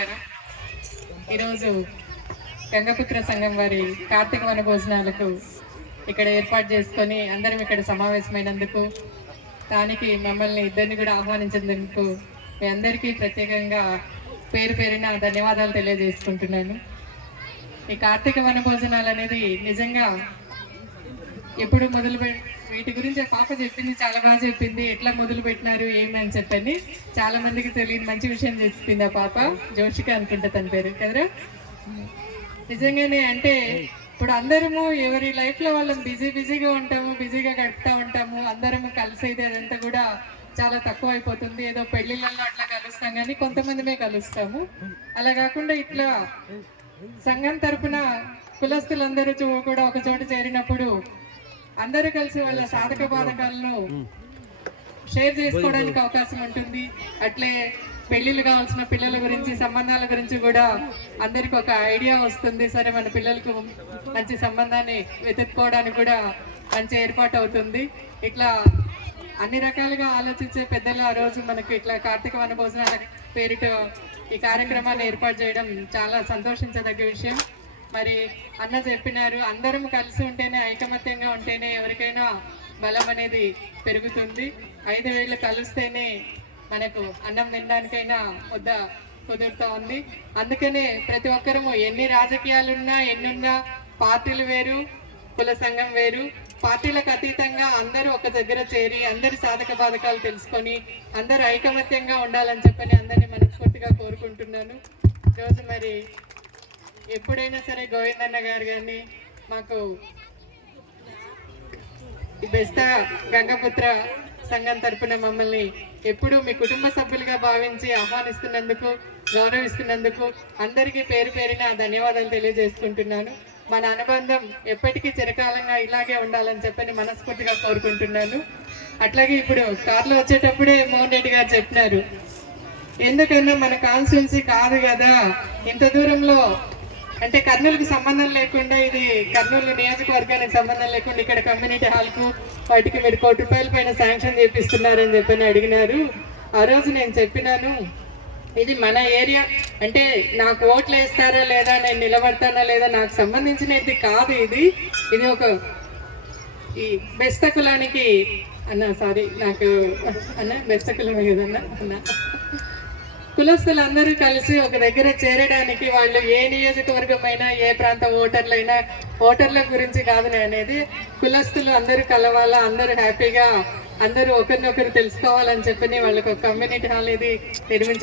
చేశారు. ఈరోజు గంగపుత్ర సంఘం వారి కార్తీక వన భోజనాలకు ఇక్కడ ఏర్పాటు చేసుకొని అందరం ఇక్కడ సమావేశమైనందుకు దానికి మమ్మల్ని ఇద్దరిని కూడా ఆహ్వానించినందుకు మీ అందరికీ ప్రత్యేకంగా పేరు పేరిన ధన్యవాదాలు తెలియజేసుకుంటున్నాను. ఈ కార్తీక వన భోజనాలు అనేది నిజంగా ఎప్పుడు మొదలు పె- వీటి గురించి పాప చెప్పింది చాలా బాగా చెప్పింది. ఎట్లా మొదలు పెట్టినారు ఏమి అని చెప్పని చాలా మందికి తెలియని మంచి విషయం చెప్పింది ఆ పాప. జోషిక అనుకుంటా తన పేరు. కదరా? నిజంగానే అంటే ఇప్పుడు అందరము ఎవరి లైఫ్లో వాళ్ళం బిజీ బిజీగా ఉంటాము బిజీగా గడుపుతూ ఉంటాము. అందరము కలిసేది అదంతా కూడా చాలా తక్కువ అయిపోతుంది ఏదో పెళ్ళిళ్ళలో అట్లా కలుస్తాం కానీ కొంతమందిమే కలుస్తాము. అలా కాకుండా ఇట్లా సంఘం తరపున కులస్తులందరూ చూ- కూడా ఒక చోట చేరినప్పుడు అందరూ కలిసి వాళ్ళ సాధక బాధకాలను షేర్ చేసుకోవడానికి అవకాశం ఉంటుంది. అట్లే పెళ్ళిళ్ళు కావాల్సిన పిల్లల గురించి సంబంధాల గురించి కూడా అందరికి ఒక ఐడియా వస్తుంది. సరే మన పిల్లలకు మంచి సంబంధాన్ని వెతుక్కోవడానికి కూడా మంచి ఏర్పాటు అవుతుంది. ఇట్లా అన్ని రకాలుగా ఆలోచించే పెద్దలు ఆ రోజు మనకి ఇట్లా కార్తీక వన భోజనాల పేరిట ఈ కార్యక్రమాన్ని ఏర్పాటు చేయడం చాలా సంతోషించదగ్గ విషయం. మరి అన్న చెప్పినారు. అందరం కలిసి ఉంటేనే ఐకమత్యంగా ఉంటేనే ఎవరికైనా బలం అనేది పెరుగుతుంది. ఐదు వేళ్ళు కలిస్తేనే మనకు అన్నం తినడానికైనా వద్ద కుదురుతూ ఉంది. అందుకనే ప్రతి ఒక్కరము ఎన్ని రాజకీయాలున్నా ఎన్నున్నా పార్టీలు వేరు కుల సంఘం వేరు. పార్టీలకు అతీతంగా అందరూ ఒక దగ్గర చేరి అందరి సాధక బాధకాలు తెలుసుకొని అందరూ ఐకమత్యంగా ఉండాలని చెప్పని అందరినీ మనస్ఫూర్తిగా కోరుకుంటున్నాను. ఈరోజు మరి ఎప్పుడైనా సరే గోవిందన్న గారు కానీ మాకు బెస్త బెస్తా గంగపుత్ర సంఘం తరపున మమ్మల్ని ఎప్పుడూ మీ కుటుంబ సభ్యులుగా భావించి ఆహ్వానిస్తున్నందుకు గౌరవిస్తున్నందుకు అందరికీ పేరు పేరిన ధన్యవాదాలు తెలియజేసుకుంటున్నాను. మన అనుబంధం ఎప్పటికీ చిరకాలంగా ఇలాగే ఉండాలని చెప్పని మనస్ఫూర్తిగా కోరుకుంటున్నాను. అట్లాగే ఇప్పుడు కార్లో వచ్చేటప్పుడే మోహన్ రెడ్డి గారు చెప్పినారు. ఎందుకన్నా మన కాన్స్టిట్యున్సీ కాదు కదా ఇంత దూరంలో అంటే కర్నూలుకి సంబంధం లేకుండా ఇది కర్నూలు నియోజకవర్గానికి సంబంధం లేకుండా ఇక్కడ కమ్యూనిటీ హాల్కు వాటికి మీరు కోటి రూపాయల పైన శాంక్షన్ చేపిస్తున్నారని చెప్పని అడిగినారు. ఆ రోజు నేను చెప్పినాను ఇది మన ఏరియా అంటే నాకు ఓట్లు వేస్తారా లేదా నేను నిలబడతానా లేదా నాకు సంబంధించినది కాదు ఇది. ఇది ఒక ఈ బెస్త కులానికి అన్న సారీ నాకు అన్న బెస్త కులమే కదన్న అన్న. కులస్తులందరూ కలిసి ఒక దగ్గర చేరడానికి వాళ్ళు ఏ నియోజకవర్గం అయినా ఏ ప్రాంత ఓటర్లైనా ఓటర్ల గురించి కాదు అనేది కులస్తులు అందరూ కలవాలా అందరూ హ్యాపీగా అందరూ ఒకరినొకరు తెలుసుకోవాలని చెప్పని వాళ్ళకి ఒక కమ్యూనిటీ హాల్ ఇది నిర్మించారు